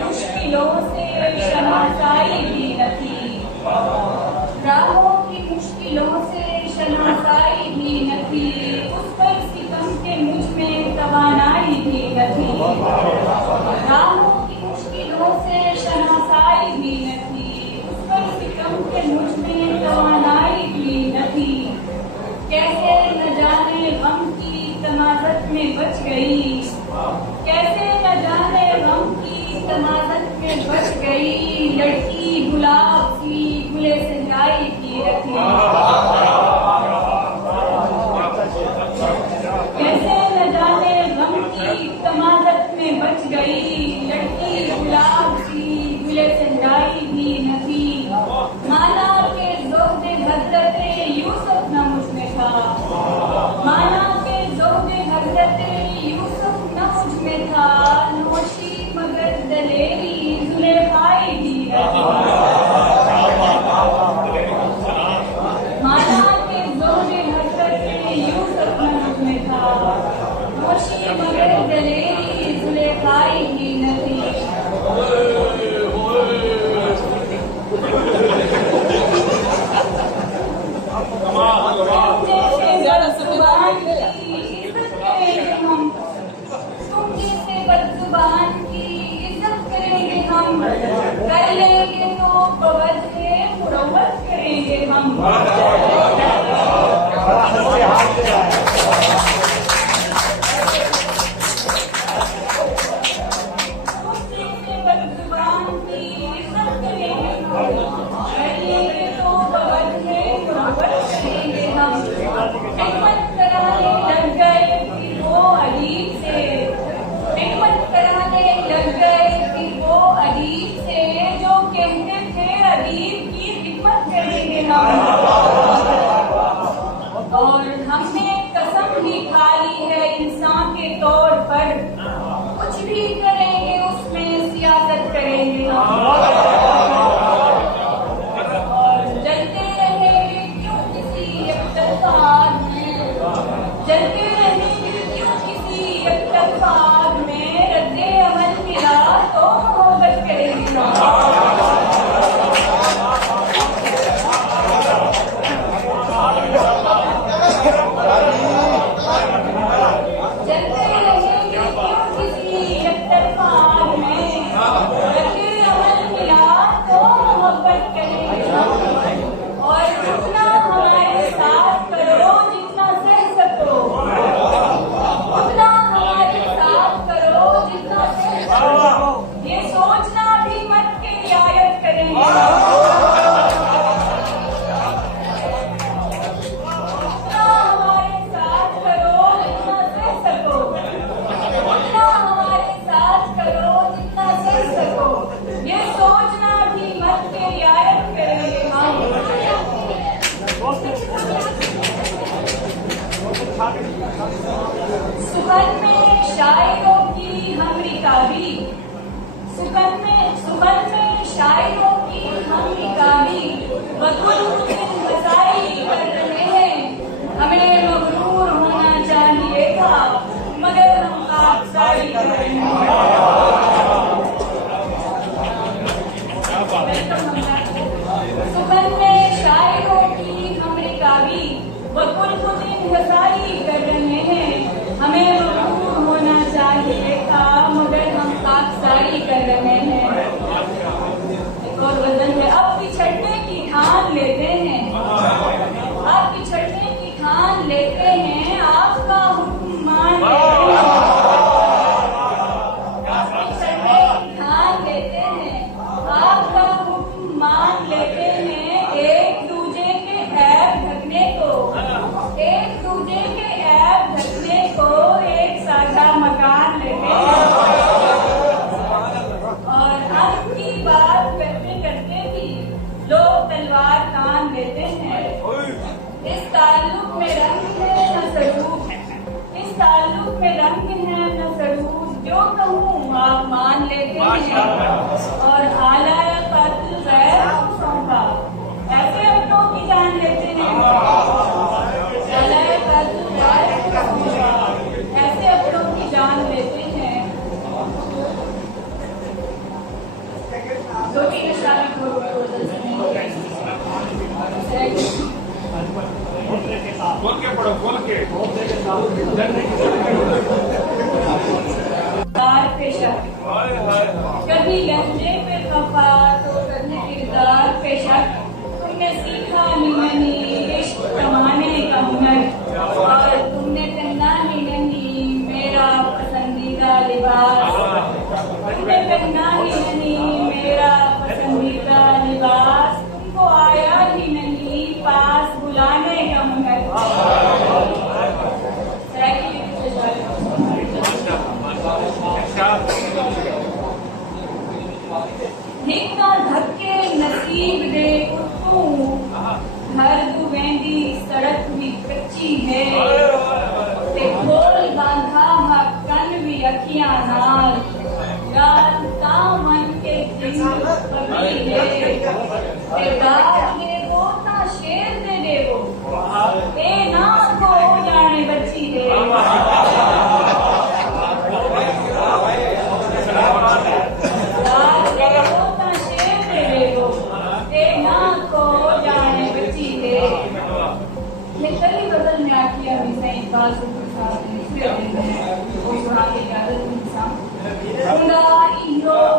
मुश्किलों से शनासाई भी न थी, राहों की मुश्किलों से शनासाई भी न थी, उस पर सितम के मुझ में तवानाई भी न थी, राहों की मुश्किलों से शनासाई भी न थी, उस पर सितम के मुझ में तवानाई भी न थी। कैसे न जाने गम की तमाज़त में बच गई, कैसे न जाने गम की तमाज़त में बच गई, लड़की गुलाब सी गुले संजाई की रखी, कैसे न जाने गम की तमाज़त में बच गई, लड़की गुलाब सी गुले संजाई भी न थी। माना के ज़ौक़े हज़रते यूसुफ न मुझमें था, माना के ज़ौक़े हज़रते यूसुफ न मुझमें था, नौशी मगर दलेरी ज़ुलेखाई भी रही, माना के ज़ौक़े हज़रते यूसुफ न मुझमें था, नौशी मगर दलेरी ज़ुलेखाई भी न थी। तुम जैसे बदजुबान की इज्जत करेंगे हम, कर लेंगे तो बवजह मुरव्वत करेंगे हम, और हमने कसम ही खा ली है इंसान के तौर पर, कुछ भी करेंगे उसमें सियासत करेंगे हम, और जलते रहेंगे क्यों किसी इख्तिलाफ में, जलते रहेंगे क्यों किसी इख्तिलाफ में, रद्दे अमल मिला तो मोहब्बत करेंगे हम। सुखन में शायरों की हम रिकाबी, सुखन में शायरों की हम रिकाबी, बकुल मसाई कर रहे हैं, हमें मगरूर होना चाहिए था मगर हम खाकसारी कर रहे हैं। सुखन में शायरों की हम रिकाबी, बकुल इंतज़ारी कर रहे हैं, हमें मगरूर होना चाहिए था मगर हम खाकसारी कर रहे हैं। एक और वजन है, अब पिछड़ने की ठान लेते हैं, अब पिछड़ने की ठान लेते हैं, आपका हुक्म मान लेते हैं, पिछड़ने की ठान लेते हैं, आपका हुक्म मान लेते हैं, एक दूजे के ऐब ढकने को, एक दूजे के ऐब ढकने को एक साझा मकान लेते हैं, और हम की बात करते करते भी लोग तलवार तान लेते हैं। इस ताल्लुक में रंग है न सरूप, इस ताल्लुक में रंग है न सरूप, जो कहूँ आप मान लेते हैं, और आलाया कातिल गैर को सौंपा, ऐसे अपनों की जान लेते हैं, आलाया कातिल गैर को सौंपा, ऐसे अपनों की जान लेते हैं। कभी लहजे पे खफा तो कभी किरदार पे शक, तुमने सीखा नहीं इश्क कमाने का हुनर, और तुमने पहना ही नहीं मेरा पसंदीदा लिबास, तुमने पहना ही नहीं मेरा पसंदीदा लिबास, तुमको आया ही नहीं पास बुलाने का हुनर। धिक्का धक्के नसीब दे तू, घर दुवेंदी सड़क भी कच्ची है, ते खोल बांधा कन भी अखियां नाल, रात का मन के दिन बगी है, ते दात दे वो ता शेर दे देवो, ए ना को जाने बच्ची दे।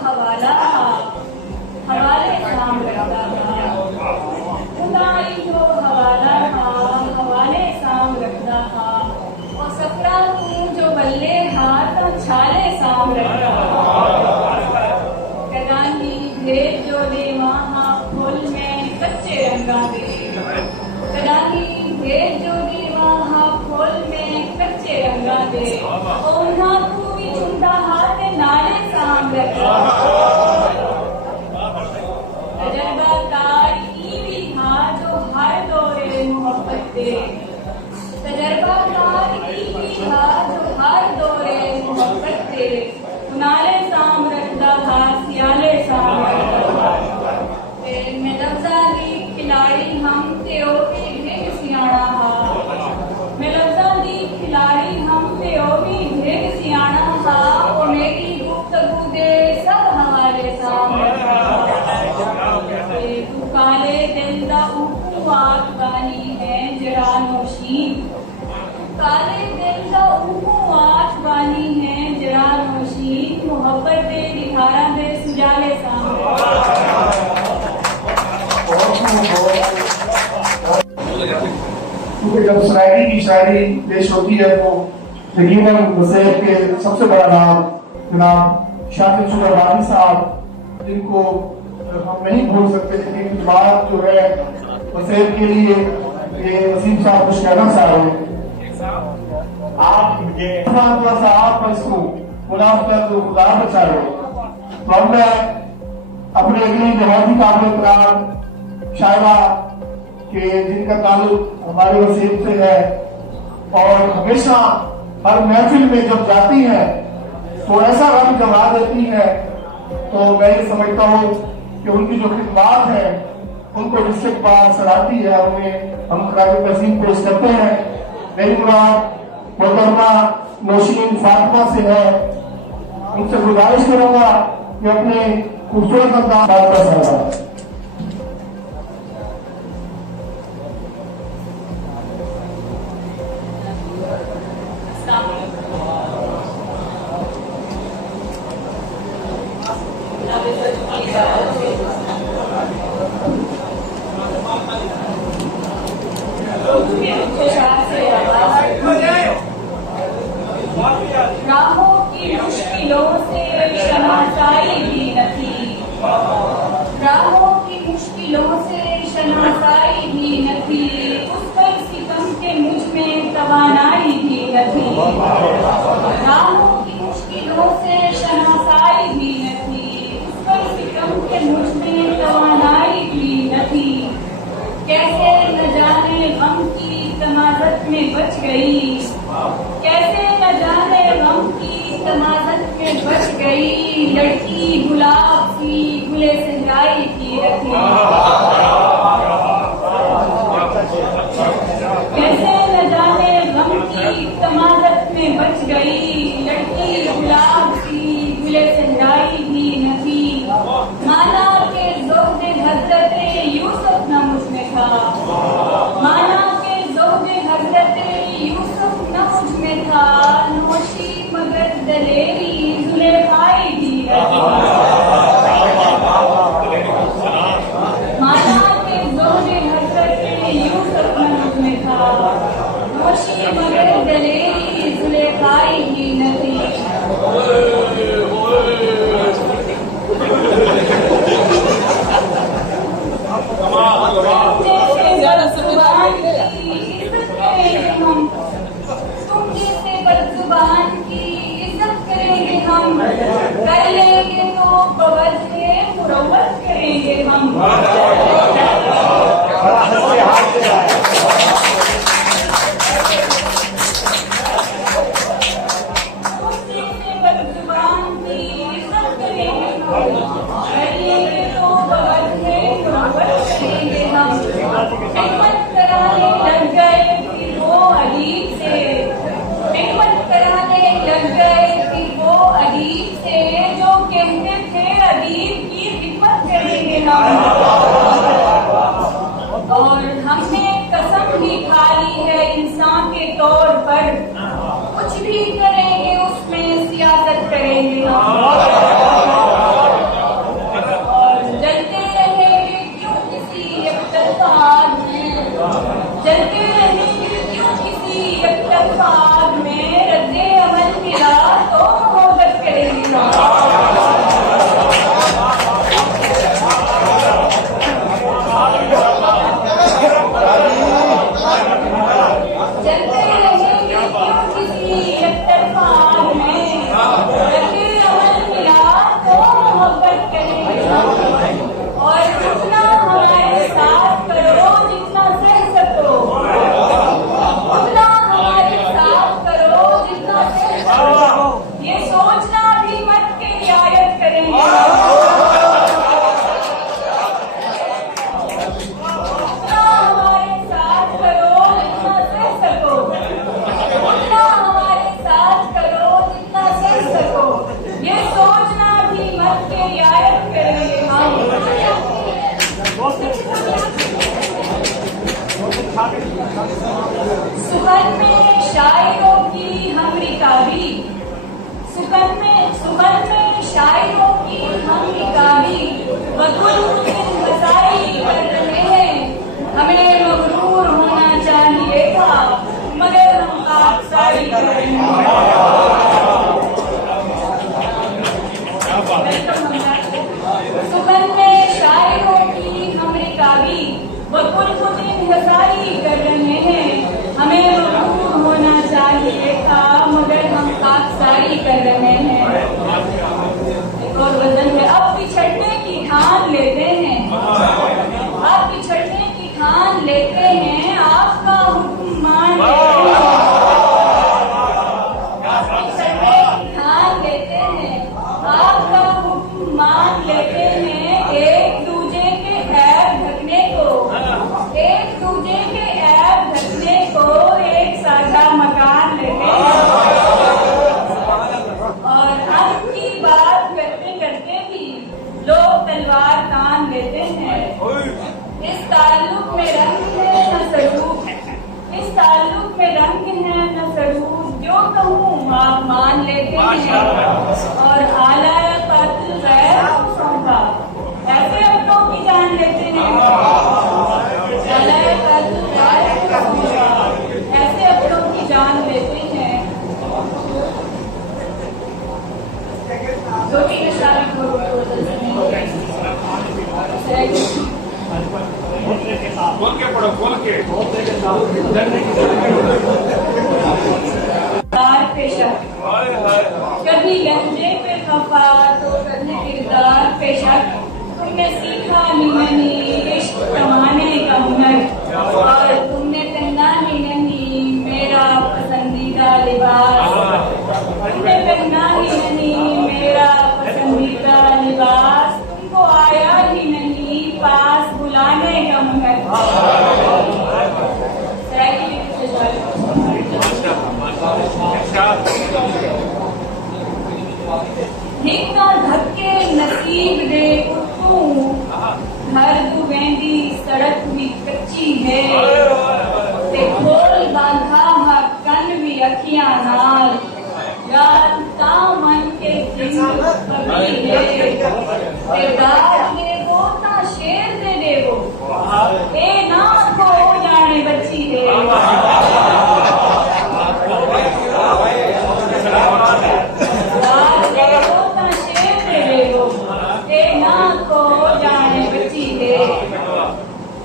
हवाला हवाले शाम रखता था, हवाला हवाले शाम रखता था, और सफरा जो बल्ले हाथ छाले शाम रखता था, कदानी भेज जो दे वहाँ फूल में कच्चे रंगा दे, कदानी भेज जो दे वहाँ फूल में कच्चे रंगा दे, और ना तू भी चुंदा हाथ नाले शाम रखता, तजर्बाकार ईवी था जो हर दौरे मोहब्बत दे, तजर्बाकार ईवी था जो हर दौरे मोहब्बत दे, नाले शाम रखता था सियाले शाम रखता था, मैं लफ्जा दी खिलाड़ी हम ते ओ भी ढेर सियाणा हा, मैं लफ्जा दी खिलाड़ी हम ते ओ भी ढेर सियाणा हा, ओ मेरी गुफ्तगू दे सब हमारे सामने, तू काले दिल दा ऊपू आसमानी है जरा नौशीन, काले दिल दा ऊपू आसमानी है जरा नौशीन, मोहब्बत दे दिखारा दे सुजाले सामने। क्योंकि जब शायरी की शायरी पेश होती है तो तकरीबन वज़ीर के सबसे बड़ा नाम जनाब शाकिर शुगरबानी साहब, जिनको हम नहीं भूल सकते, लेकिन बात जो है वज़ीर के लिए ये वसीम साहब कुछ कहना चाह रहे हैं। आप मुझे थोड़ा सा आप इसको मुनाफ कर दो, खुदा बचा लो, तो अब मैं अपने अगली जमाती काबिल शायरा के जिनका ताल्लुक हमारे वसीम से है, और हमेशा हर महफिल में जब जाती है तो ऐसा रंग जमा देती है, तो मैं ये समझता हूँ कि उनकी जो खिदमत है उनको इस्तकबाल सराहती है, उन्हें हम खराज तस्लीम पेश करते हैं। मेरी मुराद मोहतरमा नौशीन फातिमा से है, उनसे गुजारिश करूंगा कि अपने खूबसूरत अंदाज का सवाल। राहों की मुश्किलों से शनासाई भी न थी, राहों की मुश्किलों से शनासाई भी न थी, उस पर सितम के मुझ में तवानाई भी न थी, राहों की मुश्किलों से शनासाई भी न थी, उस पर सितम के मुझ में तवानाई भी न थी, कैसे न जाने गम की तमाज़त में बच गई, कैसे न जाने गम की तमाज़त में बच गई, लड़की गुलाब सी गुले सहराई की रखी, कैसे न जाने गम की तमाज़त में बच गई, लड़की गुलाब सी गुले सहराई भी नफी, माना के ज़ौक़ हज़रत यूसुफ न मुझ में था, माना के ज़ौक़ हज़रत यूसुफ न करेंगे तो बगल में नौबत करेंगे हम। हिम्मत कराने लग गए फिर वो अजीब से, हिम्मत कराने लग गए फिर वो अजीब से, जो कहते थे अजीब की हिम्मत करेंगे हम। और हमने कसम भी खा ली है इंसान के तौर पर, कुछ भी करेंगे उसमें सियासत करेंगे हम। और जलते रहेंगे क्यों किसी एकतरफा आग में, जलते रहेंगे क्यों किसी एकतरफा आग में, रद्दे अमल मिला तो मोहब्बत करेंगे हम। सुखन में शायरों की हम रिकाबी, सुखन में शायरों की हम रिकाबी, बदुल बसाई कर रहे हैं। हमें मगरूर होना चाहिए था मगर हम खाकसारी कर रहे हैं। सुखन में शायरों की हम रिकाबी, बदुल हसाई कर रहे हैं। हमें मगरूर होना चाहिए था मगर हम खाकसारी कर रहे हैं। एक और वजन में अब पिछड़ने की ठान लेते हैं, अब पिछड़ने की ठान लेते हैं, आपका हुक्म मान लेते हैं। पिछड़ने की ठान लेते हैं, आपका हुक्म मान लेते हैं। एक दूजे के ऐब ढकने को, एक दूजे के ऐब ढकने को एक साझा मकान लेते हैं। और हम की बात करते करते भी लोग तलवार तान लेते हैं। इस ताल्लुक में रंग है न सरूप, इस ताल्लुक में रंग है न सरूप, जो कहूँ आप मान लेते हैं। और आला कातिल गैर सौंपा, ऐसे अपनों की जान लेते हैं। ऐसे अपनों की जान लेते हैं। जो भी कभी लहजे पे खफा तो करने किरदार पेशा, तुमने सीखा ही नहीं इश्क कमाने का हुनर, और तुमने पहना ही नहीं मेरा पसंदीदा लिबास, तुमने पहना ही नहीं मेरा पसंदीदा लिबास, तुमको आया ही नहीं पास बुलाने का हुनर। हिक्का धक्के नसीब दे उठूं, घर तू वेंदी सड़क भी कच्ची है, ते खोल बांधा हा कन भी अखियां नाल, यार ता मन के दिन पगड़ी है, ते दाद दे वो ता शेर दे देवो, ए ना को जाने बच्ची है।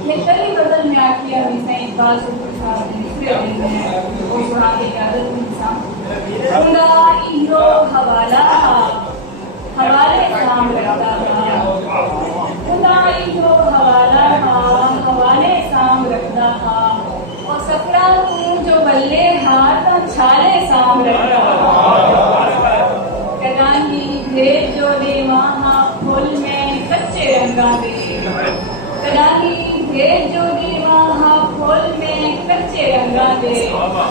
ये कई बदल में आती है हमेशा एक बात हवाला हवाले शाम रखता था, हवाला हवाले शाम रखता था, और सफरा जो बल्ले हाथ छाले शाम रखता था, कदानी भेज जो दे वहाँ खोल रंगा दे कदाही भेज जोगी वहाँ फूल में कच्चे रंगा दे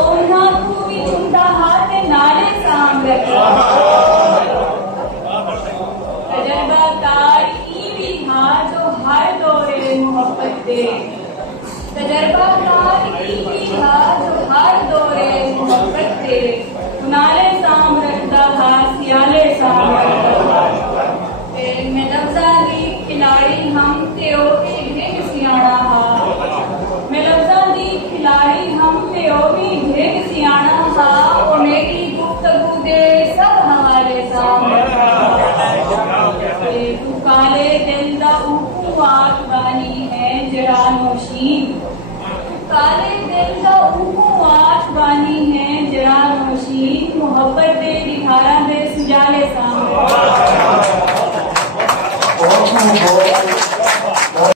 ओना भी झुंडा हाथ नाले साम रखा तजर्बाकार की भी हा जो हर दौरे मोहब्बत दे तजर्बाकार की भी हा जो हर दौरे मोहब्बत दे नाले साम रखता हा सियाले साम रखता मैं लफ्जा दी खिलाड़ी हम ते ओ के ढेग सियाणा हा मैं लफ्जा दी खिलाड़ी हम ते ओ भी ढेग सियाणा हा ओ मेरी गुफ्तगू दे सब हमारे सामने तू काले दिल दा ऊपू आख बानी है जरा नौशीन काले दिल दा ऊपू आख बानी है जरा नौशीन मोहब्बत दे दिखारा दे सुजाले सामने